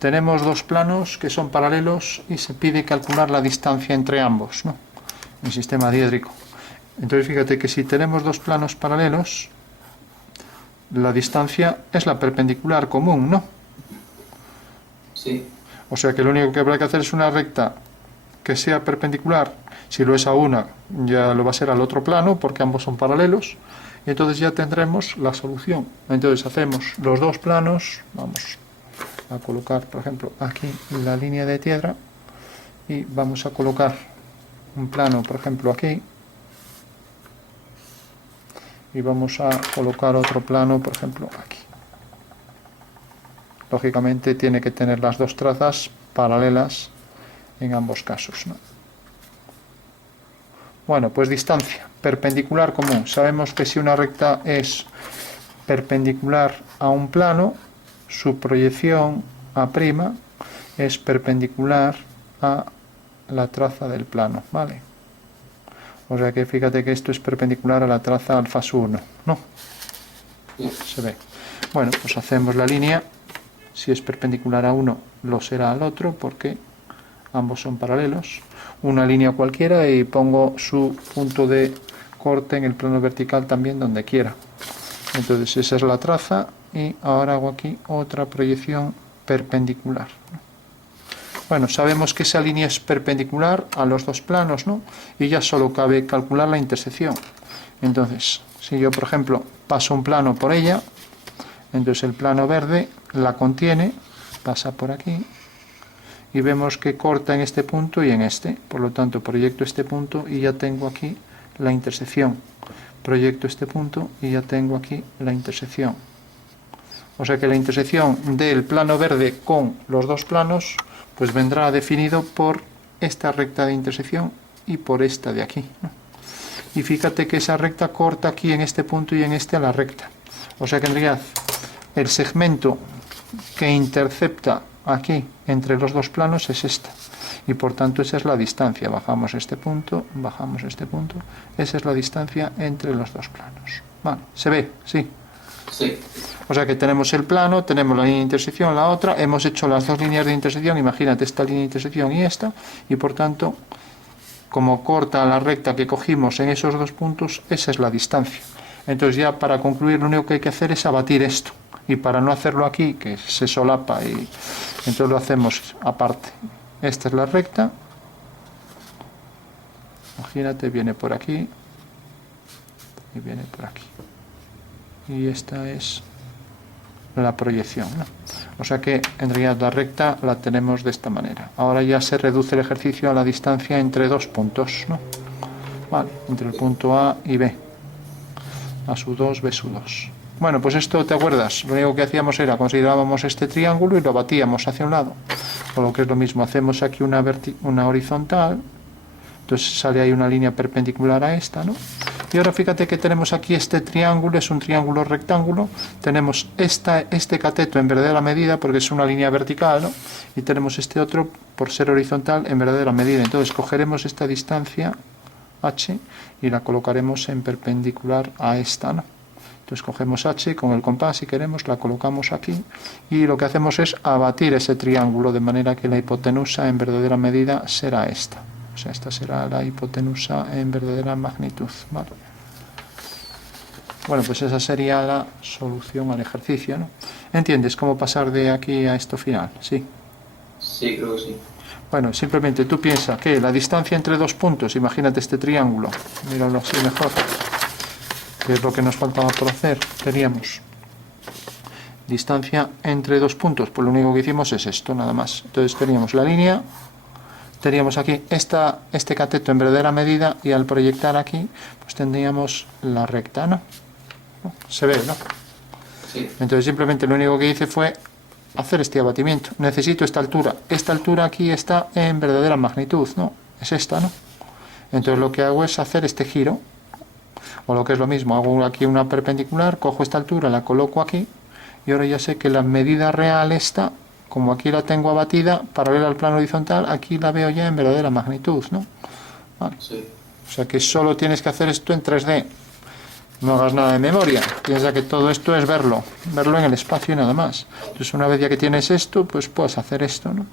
tenemos dos planos que son paralelos y se pide calcular la distancia entre ambos, ¿no? En sistema diédrico. Entonces fíjate que si tenemos dos planos paralelos, la distancia es la perpendicular común, ¿no? Sí. O sea que lo único que habrá que hacer es una recta que sea perpendicular. Si lo es a una, ya lo va a ser al otro plano, porque ambos son paralelos. Y entonces ya tendremos la solución. Entonces hacemos los dos planos. Vamos a colocar, por ejemplo, aquí la línea de tierra. Y vamos a colocar un plano, por ejemplo, aquí. Y vamos a colocar otro plano, por ejemplo, aquí. Lógicamente tiene que tener las dos trazas paralelas en ambos casos, ¿no? Bueno, pues distancia, perpendicular común. Sabemos que si una recta es perpendicular a un plano, su proyección A' es perpendicular a la traza del plano, ¿vale? O sea que fíjate que esto es perpendicular a la traza alfa 1, ¿no? Se ve. Bueno, pues hacemos la línea. Si es perpendicular a uno, lo será al otro, porque ambos son paralelos. Una línea cualquiera y pongo su punto de corte en el plano vertical también donde quiera. Entonces esa es la traza y ahora hago aquí otra proyección perpendicular. Bueno, sabemos que esa línea es perpendicular a los dos planos, ¿no? Y ya solo cabe calcular la intersección. Entonces, si yo, por ejemplo, paso un plano por ella, entonces el plano verde la contiene, pasa por aquí, y vemos que corta en este punto y en este. Por lo tanto, proyecto este punto y ya tengo aquí la intersección. Proyecto este punto y ya tengo aquí la intersección. O sea que la intersección del plano verde con los dos planos pues vendrá definido por esta recta de intersección y por esta de aquí, ¿no? Y fíjate que esa recta corta aquí en este punto y en este a la recta. O sea que en realidad el segmento que intercepta aquí entre los dos planos es esta. Y por tanto esa es la distancia. Bajamos este punto, esa es la distancia entre los dos planos. Vale, ¿se ve? Sí. Sí. O sea que tenemos el plano, tenemos la línea de intersección, la otra, hemos hecho las dos líneas de intersección, imagínate esta línea de intersección y esta, y por tanto, como corta la recta que cogimos en esos dos puntos, esa es la distancia. Entonces ya para concluir lo único que hay que hacer es abatir esto, y para no hacerlo aquí, que se solapa, y entonces lo hacemos aparte. Esta es la recta, imagínate, viene por aquí, y viene por aquí. Y esta es la proyección, ¿no? O sea que en realidad la recta la tenemos de esta manera. Ahora ya se reduce el ejercicio a la distancia entre dos puntos, ¿no? Vale, entre el punto A y B. A su 2, B su 2. Bueno, pues esto, ¿te acuerdas? Lo único que hacíamos era considerábamos este triángulo y lo batíamos hacia un lado. O lo que es lo mismo, hacemos aquí una horizontal. Entonces sale ahí una línea perpendicular a esta, ¿no? Y ahora fíjate que tenemos aquí este triángulo, es un triángulo rectángulo. Tenemos este cateto en verdadera medida porque es una línea vertical, ¿no? Y tenemos este otro, por ser horizontal, en verdadera medida. Entonces cogeremos esta distancia h y la colocaremos en perpendicular a esta, ¿no? Entonces cogemos h con el compás, si queremos, la colocamos aquí y lo que hacemos es abatir ese triángulo de manera que la hipotenusa en verdadera medida será esta. O sea, esta será la hipotenusa en verdadera magnitud, ¿vale? Bueno, pues esa sería la solución al ejercicio, ¿no? ¿Entiendes cómo pasar de aquí a esto final? ¿Sí? Sí, creo que sí. Bueno, simplemente tú piensas que la distancia entre dos puntos, imagínate este triángulo, míralo así mejor, que es lo que nos faltaba por hacer, teníamos distancia entre dos puntos, pues lo único que hicimos es esto, nada más. Entonces teníamos la línea, teníamos aquí este cateto en verdadera medida y al proyectar aquí, pues tendríamos la recta, ¿no? Se ve, ¿no? Sí. Entonces simplemente lo único que hice fue hacer este abatimiento. Necesito esta altura. Esta altura aquí está en verdadera magnitud, ¿no? Es esta, ¿no? Entonces lo que hago es hacer este giro. O lo que es lo mismo, hago aquí una perpendicular, cojo esta altura, la coloco aquí y ahora ya sé que la medida real está, como aquí la tengo abatida, paralela al plano horizontal, aquí la veo ya en verdadera magnitud, ¿no? Vale. Sí. O sea que solo tienes que hacer esto en 3D. No hagas nada de memoria, piensa que todo esto es verlo en el espacio y nada más. Entonces una vez ya que tienes esto, pues puedes hacer esto, ¿no?